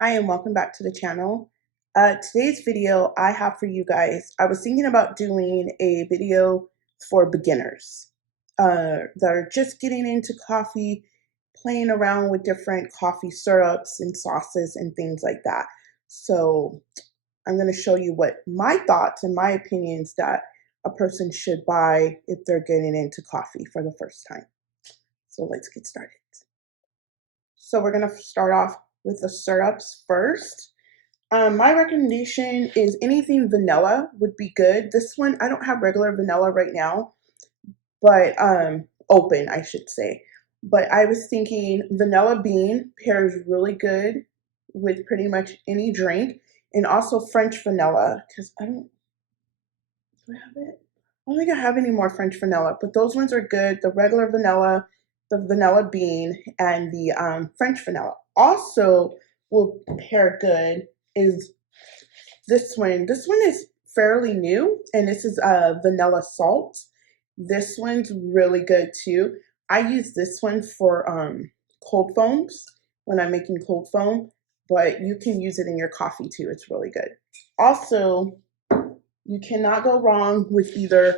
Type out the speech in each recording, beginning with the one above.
Hi, and welcome back to the channel. Today's video I have for you guys, I was thinking about doing a video for beginners that are just getting into coffee, playing around with different coffee syrups and sauces and things like that. So I'm going to show you what my thoughts and my opinions that a person should buy if they're getting into coffee for the first time. So let's get started. So we're going to start off with the syrups first. My recommendation is anything vanilla would be good. This one, I don't have regular vanilla right now, but open, I should say. But I was thinking vanilla bean pairs really good with pretty much any drink, and also French vanilla, because do I have it? I don't think I have any more French vanilla, but those ones are good. The regular vanilla, the vanilla bean, and the French vanilla. Also will pair good is this one. This one is fairly new, and this is vanilla salt. This one's really good too. I use this one for cold foams when I'm making cold foam, but you can use it in your coffee too. It's really good. Also, you cannot go wrong with either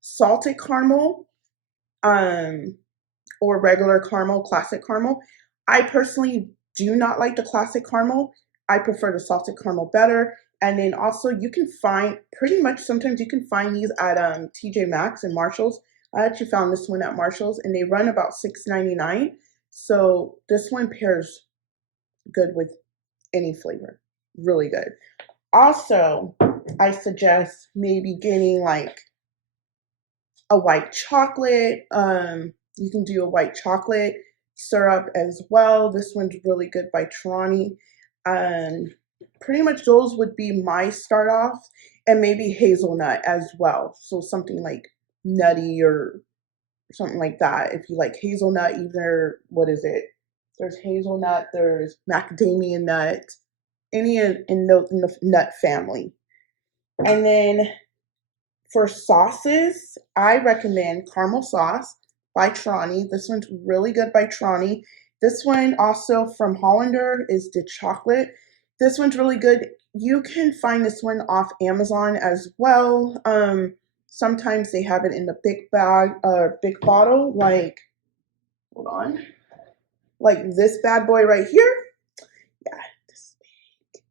salted caramel or regular caramel, classic caramel. I personally do not like the classic caramel. I prefer the salted caramel better. And then also you can find pretty much sometimes you can find these at TJ Maxx and Marshalls. I actually found this one at Marshalls and they run about $6.99. So this one pairs good with any flavor. Really good. Also, I suggest maybe getting like a white chocolate. You can do a white chocolate syrup as well. This one's really good by Trani. Pretty much those would be my start off, and maybe hazelnut as well. So something like nutty or something like that. If you like hazelnut, either what is it? There's hazelnut, there's macadamia nut, any in the nut family. And then for sauces, I recommend caramel sauce by Trani. This one's really good by Trani. This one also from Hollander is the chocolate. This one's really good. You can find this one off Amazon as well. Sometimes they have it in the big bag or big bottle, like, hold on, like this bad boy right here. Yeah, this is big,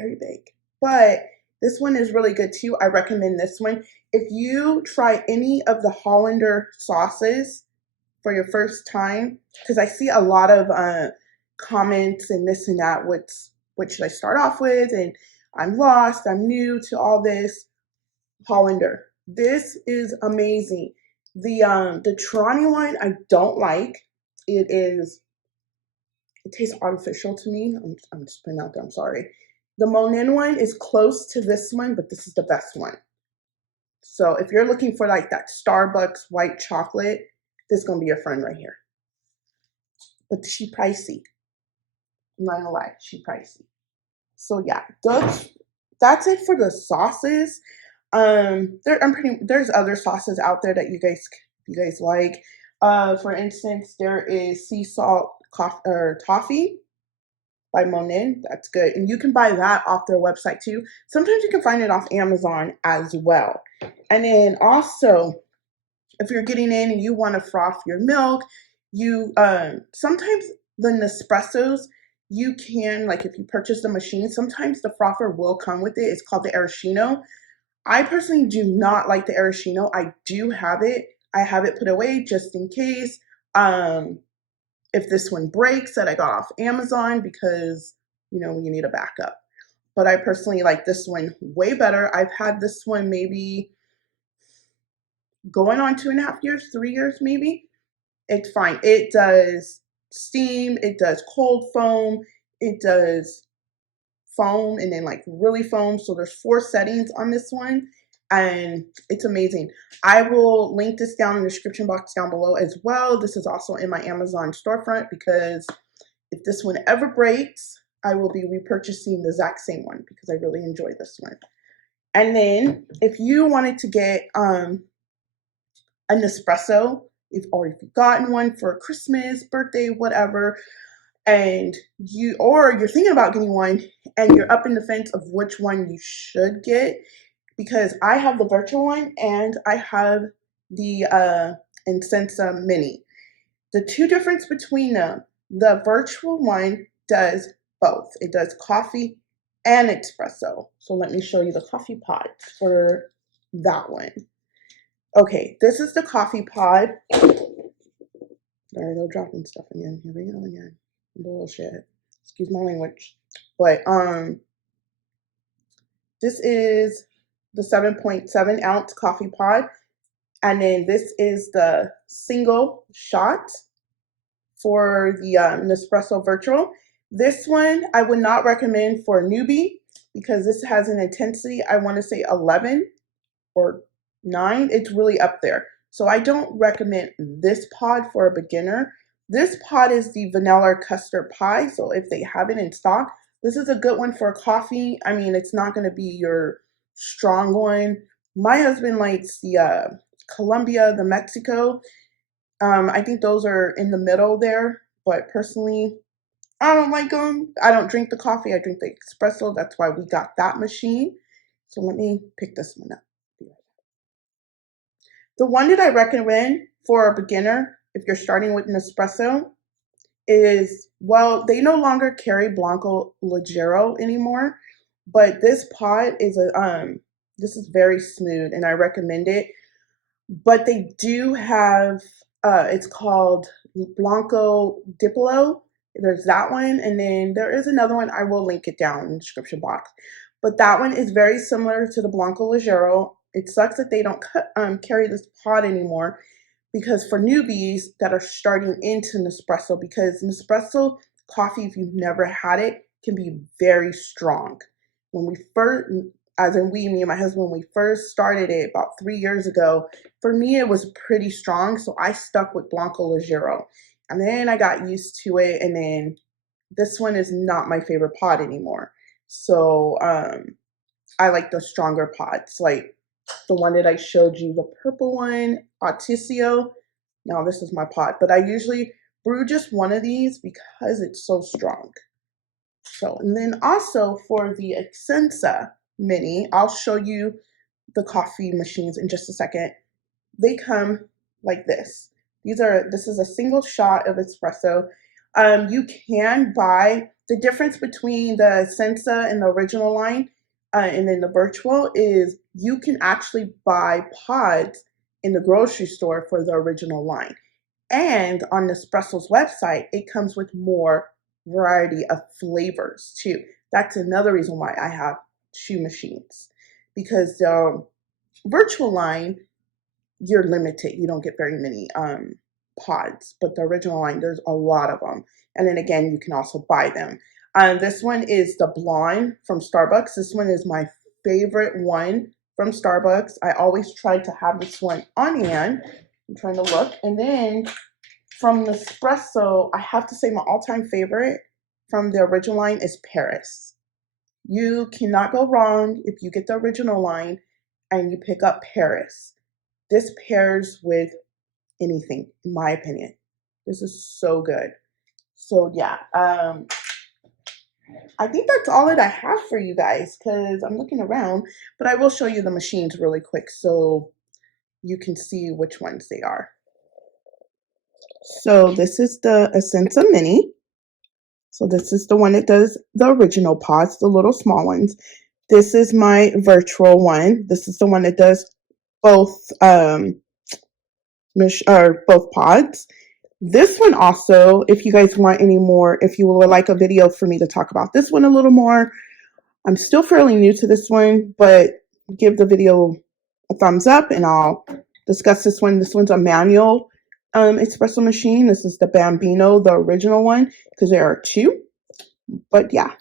very big. But this one is really good too. I recommend this one. If you try any of the Hollander sauces for your first time, because I see a lot of comments and this and that, what should I start off with? And I'm lost, I'm new to all this. Hollander. This is amazing. The Trani one I don't like. It tastes artificial to me. I'm just putting out there, I'm sorry. The Monin one is close to this one, but this is the best one. So if you're looking for like that Starbucks white chocolate, this is gonna be your friend right here. But she pricey. I'm not gonna lie, she pricey. So yeah, that's it for the sauces. There's other sauces out there that you guys like. For instance, there is sea salt coffee or toffee by Monin. That's good. And you can buy that off their website too. Sometimes you can find it off Amazon as well. And then also, if you're getting in and you want to froth your milk, you sometimes the Nespressos, you can, like if you purchase the machine, sometimes the frother will come with it. It's called the Araschino. I personally do not like the Araschino. I do have it. I have it put away just in case. If this one breaks that I got off Amazon because, you need a backup. But I personally like this one way better. I've had this one maybe going on 2.5 years, 3 years maybe. It's fine. It does steam, it does cold foam, it does foam, and then like really foam. So there's 4 settings on this one, and it's amazing. I will link this down in the description box down below as well. This is also in my Amazon storefront because if this one ever breaks, I will be repurchasing the exact same one because I really enjoy this one. And then if you wanted to get a Nespresso, or if you've gotten one for Christmas, birthday, whatever, and you're thinking about getting one and you're up in the fence of which one you should get, because I have the virtual one and I have the Intenso Mini. The two difference between them, the virtual one does both. It does coffee and espresso. So let me show you the coffee pod for that one. Okay, this is the coffee pod. There, they're dropping stuff again. Here we go again. Bullshit. Excuse my language. But this is the 7.7 ounce coffee pod. And then this is the single shot for the Nespresso Virtual. This one I would not recommend for a newbie because this has an intensity, I want to say 11 or 9. It's really up there. So I don't recommend this pod for a beginner. This pod is the vanilla custard pie. So if they have it in stock, this is a good one for coffee. I mean, it's not going to be your strong one. My husband likes the Colombia, the Mexico. I think those are in the middle there, but personally, I don't like them. I don't drink the coffee. I drink the espresso. That's why we got that machine. So let me pick this one up. The one that I recommend for a beginner, if you're starting with an espresso, is, well, they no longer carry Blanco Leggero anymore, but this pod is this is very smooth and I recommend it. But they do have, it's called Blanco Diplo. There's that one, and then there is another one. I will link it down in the description box. But that one is very similar to the Blanco Leggero. It sucks that they don't carry this pod anymore, because for newbies that are starting into Nespresso, because Nespresso coffee, if you've never had it, can be very strong. When we first, as in me and my husband, when we first started it about 3 years ago, for me it was pretty strong, so I stuck with Blanco Leggero. And then I got used to it, and then this one is not my favorite pod anymore. So I like the stronger pods, like the one that I showed you, the purple one, Artisio. Now this is my pod, but I usually brew just one of these because it's so strong. So, and then also for the Intenso Mini, I'll show you the coffee machines in just a second. They come like this. This is a single shot of espresso. You can buy, the difference between the Sensa and the original line, and then the virtual, is you can actually buy pods in the grocery store for the original line. And on Nespresso's website, it comes with more variety of flavors too. That's another reason why I have two machines, because the virtual line, you're limited. You don't get very many pods, but the original line, there's a lot of them. And then again, you can also buy them. This one is the blonde from Starbucks. This one is my favorite one from Starbucks. I always try to have this one on hand. I'm trying to look. And then from Nespresso, I have to say my all-time favorite from the original line is Paris. You cannot go wrong if you get the original line and you pick up Paris. This pairs with anything, in my opinion. This is so good. So yeah, I think that's all that I have for you guys, because I'm looking around, but I will show you the machines really quick so you can see which ones they are. So this is the Essenza Mini. So this is the one that does the original pods, the little small ones. This is my virtual one. This is the one that does both both pods. This one also, if you guys want any more, if you would like a video for me to talk about this one a little more, I'm still fairly new to this one, but give the video a thumbs up and I'll discuss this one. This one's a manual espresso machine. This is the Bambino, the original one, because there are two. But yeah.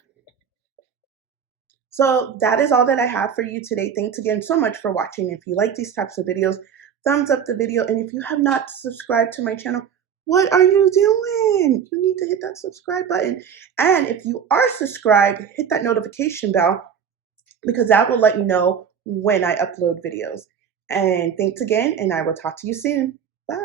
So that is all that I have for you today. Thanks again so much for watching. If you like these types of videos, thumbs up the video. And if you have not subscribed to my channel, what are you doing? You need to hit that subscribe button. And if you are subscribed, hit that notification bell, because that will let you know when I upload videos. And thanks again, and I will talk to you soon. Bye.